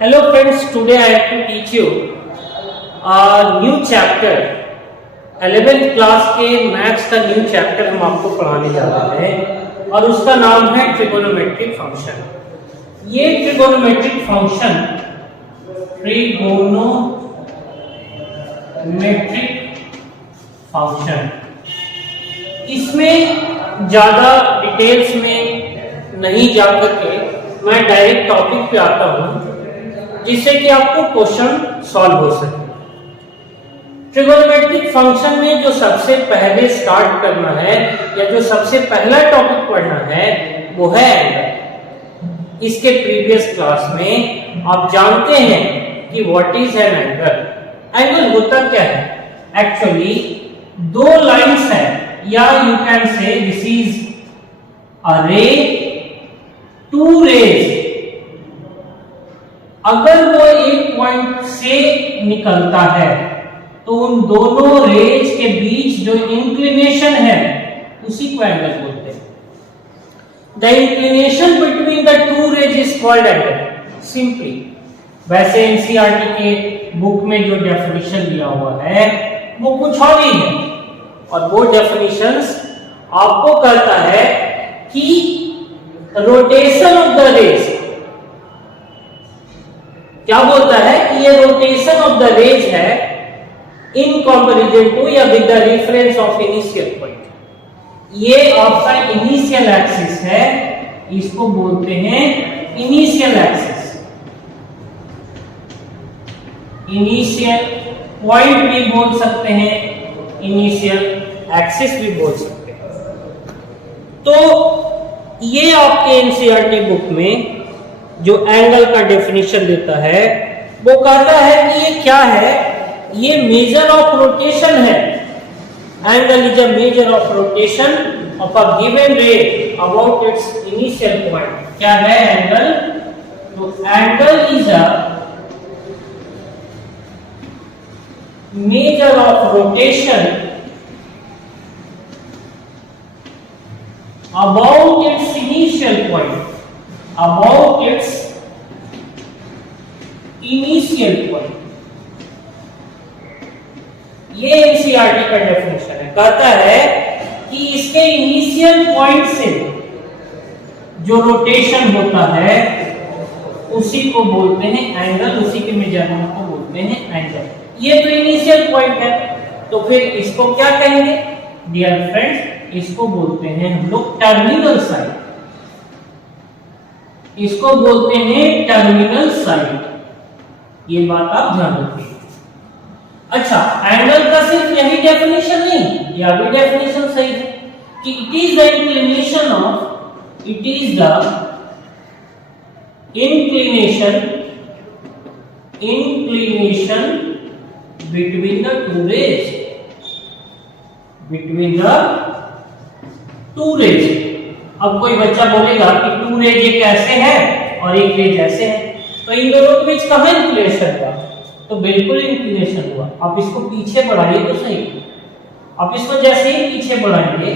Hello friends, today I have to teach you a new chapter. 11th class के maths का new chapter हम आपको पढ़ाने जा रहे हैं और उसका नाम है ट्रिगोनोमेट्रिक फंक्शन। ये ट्रिगोनोमेट्रिक फंक्शन इसमें ज्यादा डिटेल्स में नहीं जाकर के मैं डायरेक्ट टॉपिक पे आता हूं जिससे कि आपको क्वेश्चन सॉल्व हो सके। ट्रिगोनोमेट्रिक फंक्शन में जो सबसे पहले स्टार्ट करना है या जो सबसे पहला टॉपिक पढ़ना है वो है एंगल। इसके प्रीवियस क्लास में आप जानते हैं कि what is an angle. Angle होता क्या है? एक्चुअली दो लाइंस है या you can say this is a रे, टू रेज। अगर वो एक पॉइंट से निकलता है तो उन दोनों रेज के बीच जो इंक्लिनेशन है उसी को एंगल बोलते हैं। The inclination between the two rays is called angle simply. वैसे एनसीईआरटी के बुक में जो डेफिनेशन दिया हुआ है वो कुछ और ही है और वो डेफिनेशंस आपको कहता है कि रोटेशन ऑफ द रेज, क्या बोलता है कि ये रोटेशन ऑफ द रेज है इन कंपैरिजन टू या with the reference of initial point. ये आपका इनिशियल एक्सिस है, इसको बोलते हैं इनिशियल एक्सिस। इनिशियल पॉइंट भी बोल सकते हैं, इनिशियल एक्सिस भी बोल सकते हैं। तो ये आपके एनसीईआरटी बुक में जो एंगल का डेफिनेशन देता है वो कहता है कि ये क्या है, ये मेजर ऑफ रोटेशन है। Angle is a measure of rotation of a given रे अबाउट इट्स इनिशियल पॉइंट। क्या है एंगल? तो angle is a measure of rotation about it's initial point, about its initial point। ये NCERT का definition है। कहता है कि इसके इनिशियल पॉइंट से जो रोटेशन होता है उसी को बोलते हैं एंगल, उसी के मेजरमेंट को बोलते हैं एंगल। ये तो इनिशियल पॉइंट है, तो फिर इसको क्या कहेंगे डियर फ्रेंड्स? इसको बोलते हैं हम लोग टर्मिनल साइड। इसको बोलते हैं टर्मिनल साइड। ये बात आप ध्यान रखिए। अच्छा, एंगल का सिर्फ यही डेफिनेशन नहीं, यह भी डेफिनेशन सही है कि it is the inclination of, it is the inclination between the two rays, between the two rays. अब कोई बच्चा बोलेगा कि टू रेज एक ऐसे है और एक रेज ऐसे है, तो इन दोनों के बीच कहां इंक्लिनेशन हुआ? तो बिल्कुल इंक्लिनेशन हुआ। आप इसको पीछे बढ़ाइए तो सही, आप इसको जैसे ही पीछे बढ़ाएंगे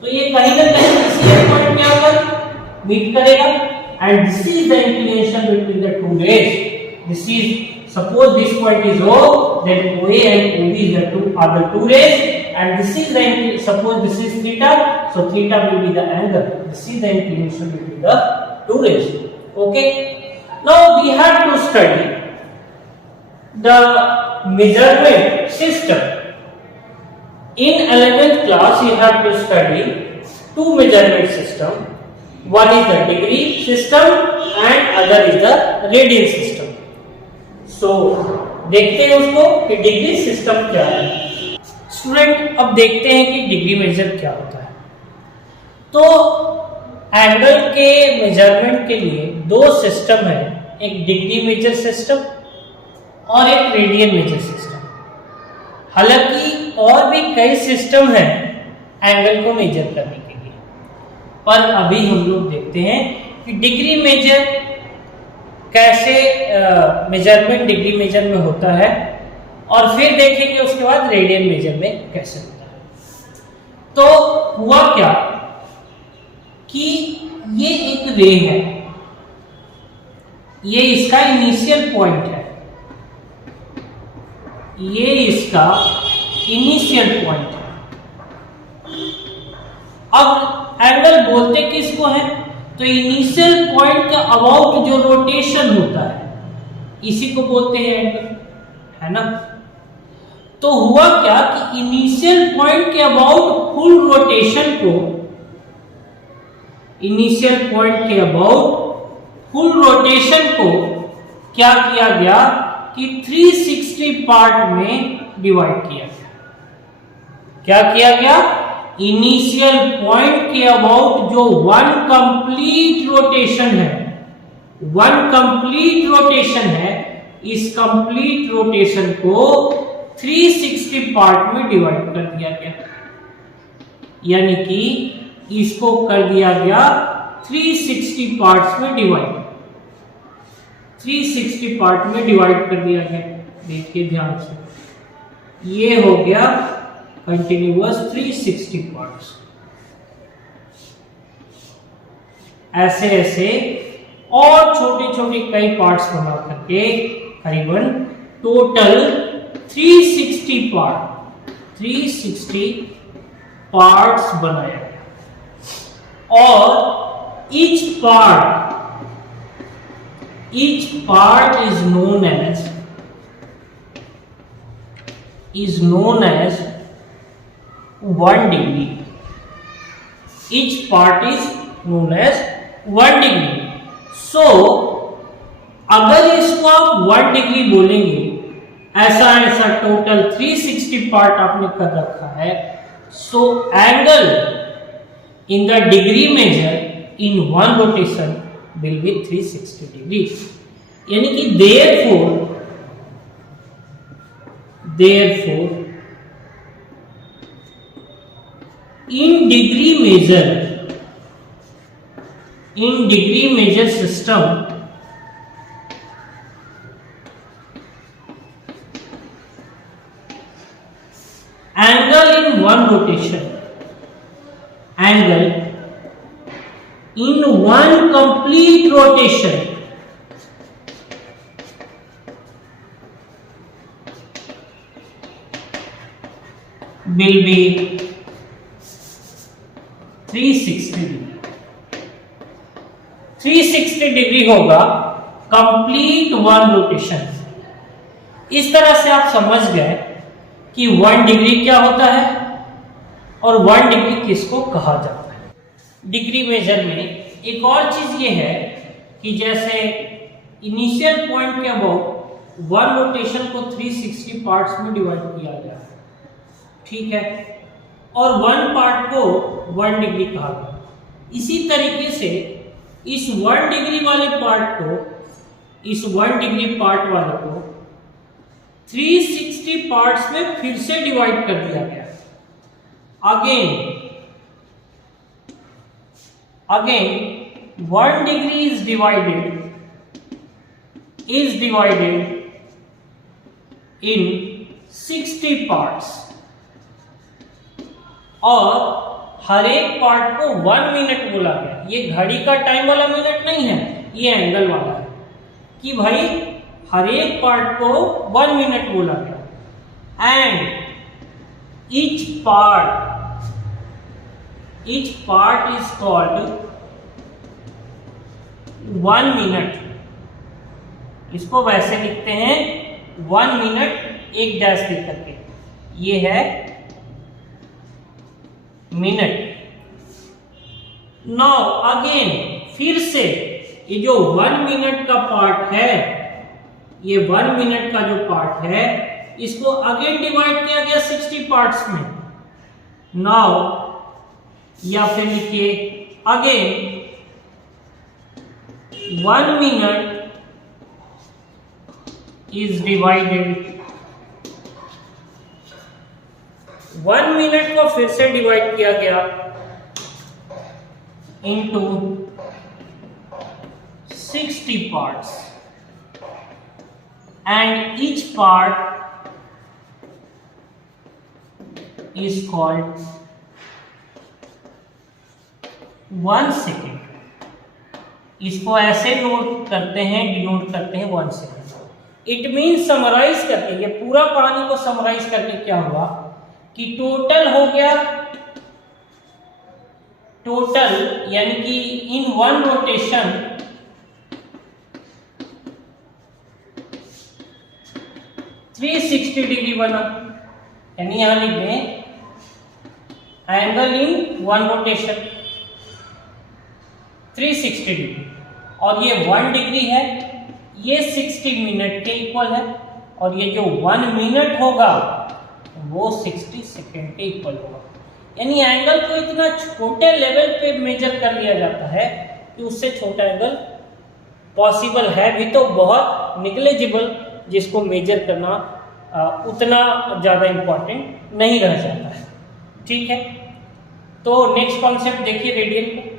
तो ये कहीं ना कहीं किसी एक पॉइंट में आकर मीट करेगा। And this is the inclination between the two rays. This is, suppose this point is O, then OA and OB are the two rays, and this is the, suppose this is theta, so theta will be the angle. This is the inclination between the two rays. Okay, now we have to study the measurement system. In 11th class you have to study two measurement system. One is the degree system and other is the radian system. So देखते हैं उसको कि degree system क्या है। Student, अब देखते हैं कि डिग्री मेजर क्या होता है। तो एंगल के मेजरमेंट के लिए दो सिस्टम है, एक डिग्री मेजर सिस्टम और एक रेडियन मेजर सिस्टम। हालांकि और भी कई सिस्टम है एंगल को मेजर करने के लिए, पर अभी हम लोग देखते हैं कि डिग्री मेजर कैसे मेजरमेंट डिग्री मेजर में होता है और फिर देखेंगे उसके बाद रेडियन मेजर में कैसे होता है। तो हुआ क्या कि ये एक रे है, ये इसका इनिशियल पॉइंट है, ये इसका इनिशियल पॉइंट है। अब एंगल बोलते किसको है? तो इनिशियल पॉइंट के अबाउट जो रोटेशन होता है इसी को बोलते हैं एंगल, है ना। तो हुआ क्या कि इनिशियल पॉइंट के अबाउट फुल रोटेशन को, इनिशियल पॉइंट के अबाउट फुल रोटेशन को क्या किया गया कि 360 पार्ट में डिवाइड किया गया। क्या किया गया? इनिशियल पॉइंट के अबाउट जो वन कंप्लीट रोटेशन है, वन कंप्लीट रोटेशन है, इस कंप्लीट रोटेशन को 360 पार्ट में डिवाइड कर दिया गया, यानी कि इसको कर दिया गया 360 पार्ट्स में डिवाइड, 360 पार्ट में डिवाइड कर दिया गया। देखिए ध्यान से, ये हो गया कंटिन्यूअस 360 पार्ट्स। ऐसे ऐसे और छोटे छोटे कई पार्ट्स बना करके करीबन टोटल 360 पार्ट्स बनाया गया। और each part is known as 1 degree. Each part is known as 1 degree. So अगर इसको आप 1 डिग्री बोलेंगे, ऐसा ऐसा टोटल 360 पार्ट आपने कर रखा है, so angle in the degree measure in one rotation will be 360 degree. यानी कि therefore in degree measure system, angle in one rotation, angle in one complete rotation will be 360 degree. 360 degree होगा complete one rotation. इस तरह से आप समझ गए कि 1 डिग्री क्या होता है और 1 डिग्री किसको कहा जाता है। डिग्री मेजर में एक और चीज ये है कि जैसे इनिशियल पॉइंट के अबाउट वन रोटेशन को 360 पार्ट्स में डिवाइड किया गया, ठीक है, और वन पार्ट को 1 डिग्री कहा गया। इसी तरीके से इस 1 डिग्री वाले पार्ट को, इस 1 डिग्री पार्ट वाले को 360 पार्ट्स में फिर से डिवाइड कर दिया गया। Again 1 degree is divided in 60 parts, और हर एक पार्ट को 1 मिनट बोला गया। ये घड़ी का टाइम वाला मिनट नहीं है, ये एंगल वाला है कि भाई हर एक पार्ट को 1 मिनट बोला गया। And each part is called 1 minute. इसको वैसे लिखते हैं 1 मिनट एक डैश दे करके, ये है मिनट। नाउ अगेन फिर से ये जो 1 मिनट का पार्ट है, ये 1 मिनट का जो पार्ट है, इसको अगेन डिवाइड किया गया 60 पार्ट्स में। नाउ या फिर लिखिए again 1 minute is divided, 1 minute को फिर से डिवाइड किया गया into 60 parts, and each part is called 1 second. इसको ऐसे नोट करते हैं, डिनोट करते हैं 1 से। इट मीन समराइज करके, ये पूरा कहानी को समराइज करके क्या हुआ कि टोटल हो गया, टोटल यानी कि इन वन रोटेशन 360 डिग्री बना, यानी यहां लिख दें angle in one rotation 360 degree, और ये 1 डिग्री है, ये 60 मिनट के इक्वल है, और ये जो 1 मिनट होगा वो 60 सेकेंड के इक्वल होगा। यानी एंगल को इतना छोटे लेवल पे मेजर कर लिया जाता है कि उससे छोटा एंगल पॉसिबल है भी तो बहुत निग्लेजिबल, जिसको मेजर करना उतना ज़्यादा इम्पोर्टेंट नहीं रह जाता है। ठीक है, तो नेक्स्ट कॉन्सेप्ट देखिए रेडियन को।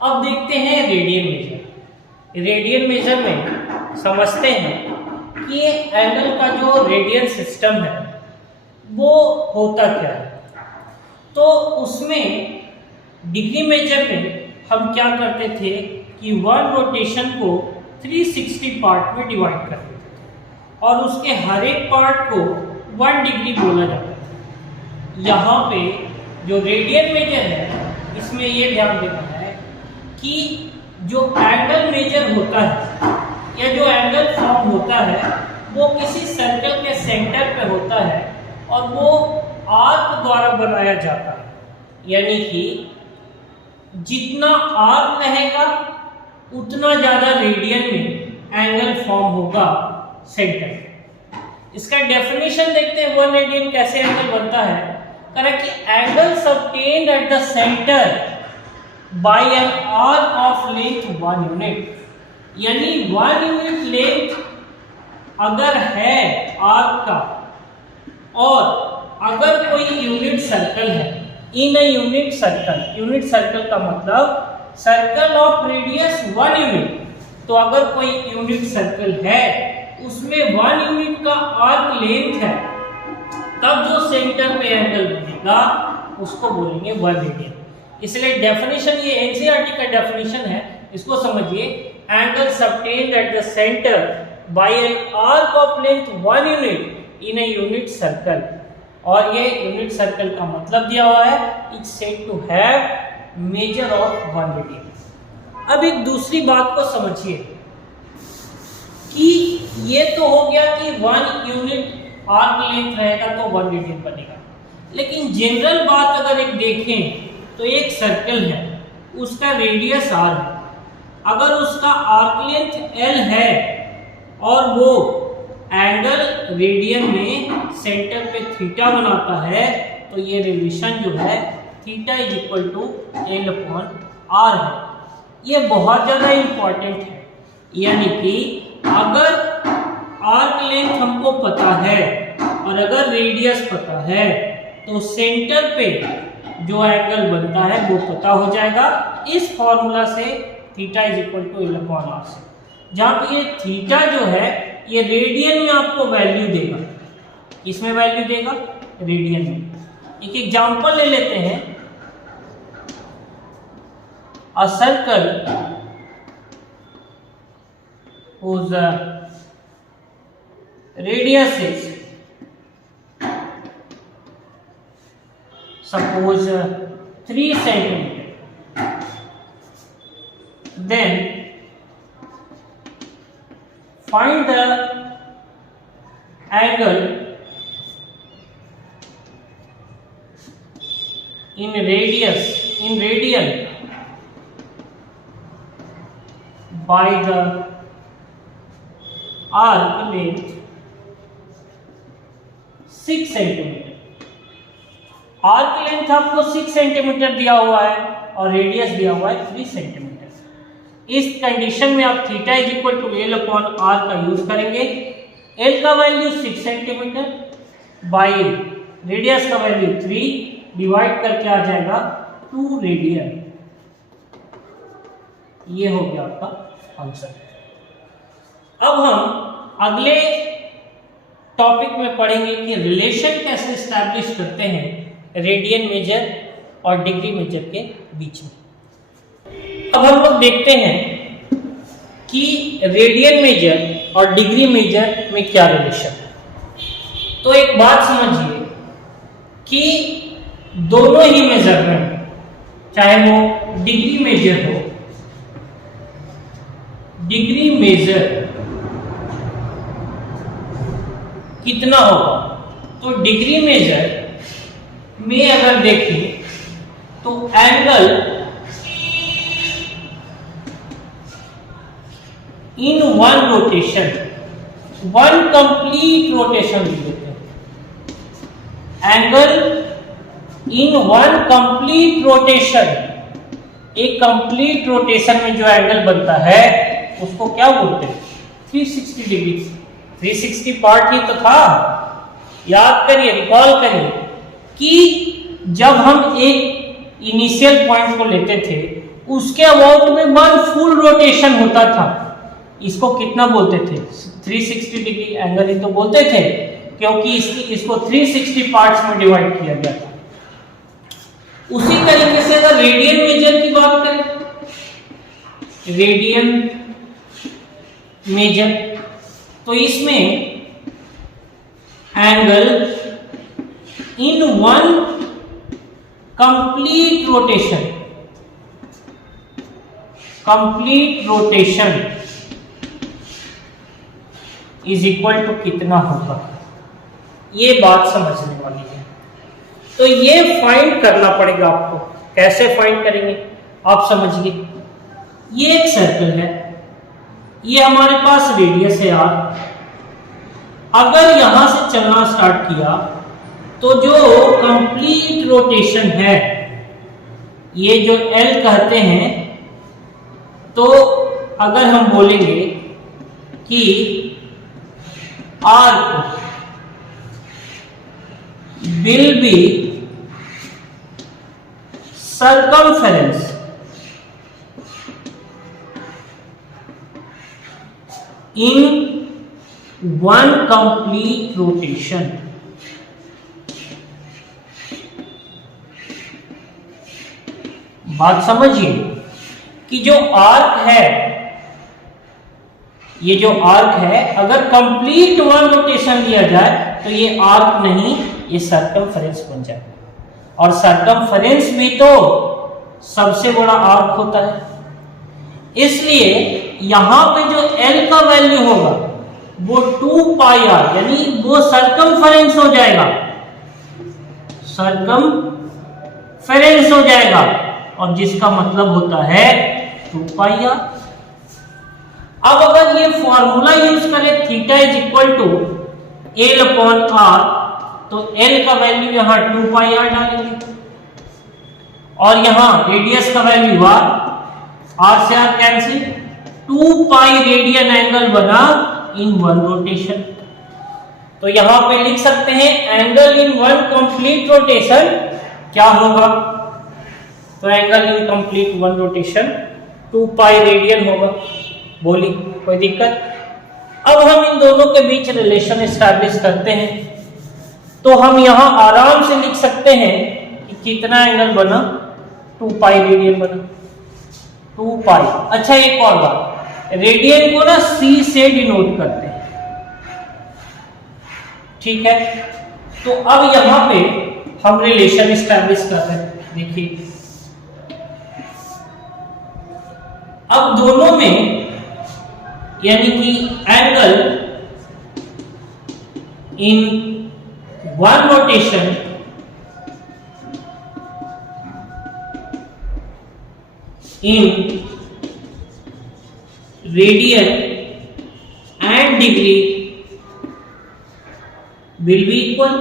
अब देखते हैं रेडियन मेजर। रेडियन मेजर में समझते हैं कि ये एंगल का जो रेडियन सिस्टम है वो होता क्या है। तो उसमें डिग्री मेजर में हम क्या करते थे कि वन रोटेशन को 360 पार्ट में डिवाइड कर देते थे, और उसके हर एक पार्ट को 1 डिग्री बोला जाता था। यहाँ पे जो रेडियन मेजर है इसमें ये ध्यान देना है कि जो एंगल मेजर होता है या जो एंगल फॉर्म होता है वो किसी सर्कल के सेंटर पे होता है और वो आर्क द्वारा बनाया जाता है। यानी कि जितना आर्क रहेगा उतना ज्यादा रेडियन में एंगल फॉर्म होगा सेंटर। इसका डेफिनेशन देखते हैं 1 रेडियन कैसे एंगल बनता है। करें कि angle subtended at the centre by an arc of length 1 unit, यानी 1 यूनिट लेंथ अगर है आर्क का, और अगर कोई यूनिट सर्कल है इन a unit circle, unit circle का मतलब सर्कल ऑफ रेडियस 1 यूनिट, तो अगर कोई यूनिट सर्कल है उसमें 1 यूनिट का आर्क लेंथ है, तब जो सेंटर पे एंगल बनेगा उसको बोलेंगे 1 रेडियन। इसलिए डेफिनेशन ये एनसीईआरटी का डेफिनेशन है, इसको समझिए। Angle subtended at the centre by an arc of length 1 unit in a unit circle, और ये यूनिट सर्कल का मतलब दिया हुआ है it's said to have measure of 1 radian. अब एक दूसरी बात को समझिए कि ये तो हो गया कि 1 यूनिट आर्क लेंथ रहेगा तो 1 रेडियन बनेगा, लेकिन जनरल बात अगर एक देखें तो एक सर्कल है, उसका रेडियस r है, अगर उसका आर्क लेंथ l है और वो एंगल रेडियन में सेंटर पे थीटा बनाता है, तो ये रिलेशन जो है theta is equal to l upon r है। ये बहुत ज़्यादा इम्पॉर्टेंट है, यानी कि अगर आर्क लेंथ हमको पता है और अगर रेडियस पता है तो सेंटर पे जो एंगल बनता है वो पता हो जाएगा इस फॉर्मूला से, theta is equal to l upon r से, जहाँ पे ये थीटा जो है ये रेडियन में आपको वैल्यू देगा। किसमें वैल्यू देगा? रेडियन में। एक एग्जांपल ले लेते हैं। A circle whose radius is suppose 3 centimeter, then find the angle in radian by the arc length 6 centimetre. Arc length आपको 6 सेंटीमीटर दिया हुआ है और रेडियस दिया हुआ है 3 सेंटीमीटर। इस कंडीशन में आप theta is equal to l upon r का यूज करेंगे। l का वैल्यू 6 सेंटीमीटर बाई रेडियस का वैल्यू 3 डिवाइड करके आ जाएगा 2 रेडियन। ये हो गया आपका आंसर। अब हम अगले टॉपिक में पढ़ेंगे कि रिलेशन कैसे एस्टैब्लिश करते हैं रेडियन मेजर और डिग्री मेजर के बीच में। अब हम लोग देखते हैं कि रेडियन मेजर और डिग्री मेजर में क्या रिलेशन है। तो एक बात समझिए कि दोनों ही मेजरमेंट, चाहे वो डिग्री मेजर हो, डिग्री मेजर कितना होगा, तो डिग्री मेजर में अगर देखें तो angle in one rotation, one complete rotation लेते हैं, angle in one complete rotation, एक कंप्लीट रोटेशन में जो एंगल बनता है उसको क्या बोलते हैं, 360 डिग्री। 360 पार्ट ही तो था, याद करिए, रिकॉल करिए कि जब हम एक इनिशियल पॉइंट को लेते थे उसके अबाउट में वन फुल रोटेशन होता था, इसको कितना बोलते थे, 360 डिग्री एंगल ही तो बोलते थे, क्योंकि इसको 360 पार्ट्स में डिवाइड किया गया था। उसी तरीके से अगर रेडियन मेजर की बात करें, रेडियन मेजर, तो इसमें angle in one complete rotation, complete rotation is equal to कितना होगा, ये बात समझने वाली है। तो ये फाइंड करना पड़ेगा आपको। कैसे फाइंड करेंगे आप समझिए। ये एक सर्कल है, ये हमारे पास रेडियस है यार। अगर यहां से चलना स्टार्ट किया तो जो कंप्लीट रोटेशन है, ये जो L कहते हैं, तो अगर हम बोलेंगे कि arc will be circumference in one complete rotation, बात समझिए कि जो आर्क है, ये जो आर्क है, अगर कंप्लीट वन रोटेशन लिया जाए तो ये आर्क नहीं, ये सर्कमफेरेंस बन जाएगा। और सर्कमफेरेंस भी तो सबसे बड़ा आर्क होता है। इसलिए यहां पे जो L का वैल्यू होगा वो 2 पाई आर, यानी वो सर्कमफेरेंस हो जाएगा, सर्कमफेरेंस हो जाएगा, और जिसका मतलब होता है 2 पाई आर। अब अगर ये फॉर्मूला यूज करें theta is equal to L upon R, तो L का वैल्यू यहां 2 पाई आर डालेंगे, और यहां रेडियस का वैल्यू आर से R cancel, 2 pi radian angle बना इन वन रोटेशन। तो यहां पे लिख सकते हैं angle in one complete rotation क्या होगा, तो angle in complete one rotation 2 pi radian होगा। बोली कोई दिक्कत? अब हम इन दोनों के बीच रिलेशन एस्टैब्लिश करते हैं, तो हम यहां आराम से लिख सकते हैं कि कितना एंगल बना, 2 पाई रेडियन बना, 2 पाई। अच्छा एक और बात, रेडियन को ना C से डिनोट करते हैं, ठीक है। तो अब यहां पे हम रिलेशन एस्टैब्लिश कर रहे हैं, देखिए अब दोनों में, यानी कि angle in one rotation in radian and degree will be equal.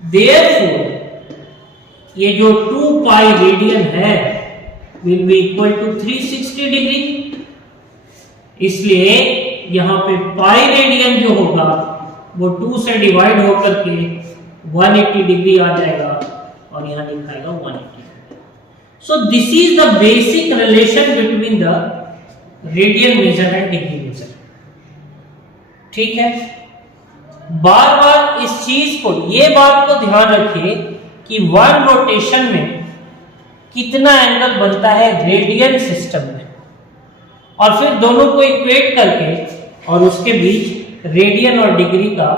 Therefore, ये जो 2 पाई रेडियन है will be equal to 360 degree. इसलिए यहां पे पाई रेडियन जो होगा वो 2 से डिवाइड होकर के 180 डिग्री आ जाएगा, और यहां लिखाएगा 180। So this is the basic relation between the radian measure and degree measure, ठीक है। बार बार इस चीज को, ये बात को ध्यान रखिए कि वन रोटेशन में कितना एंगल बनता है रेडियन सिस्टम में, और फिर दोनों को इक्वेट करके और उसके बीच रेडियन और डिग्री का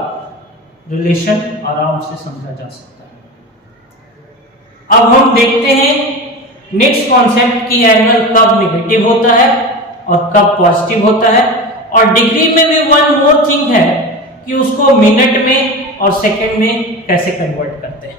रिलेशन आराम से समझा जा सकता है। अब हम देखते हैं नेक्स्ट कॉन्सेप्ट कि एंगल कब नेगेटिव होता है और कब पॉजिटिव होता है, और डिग्री में भी वन मोर थिंग है कि उसको मिनट में और सेकंड में कैसे कन्वर्ट करते हैं।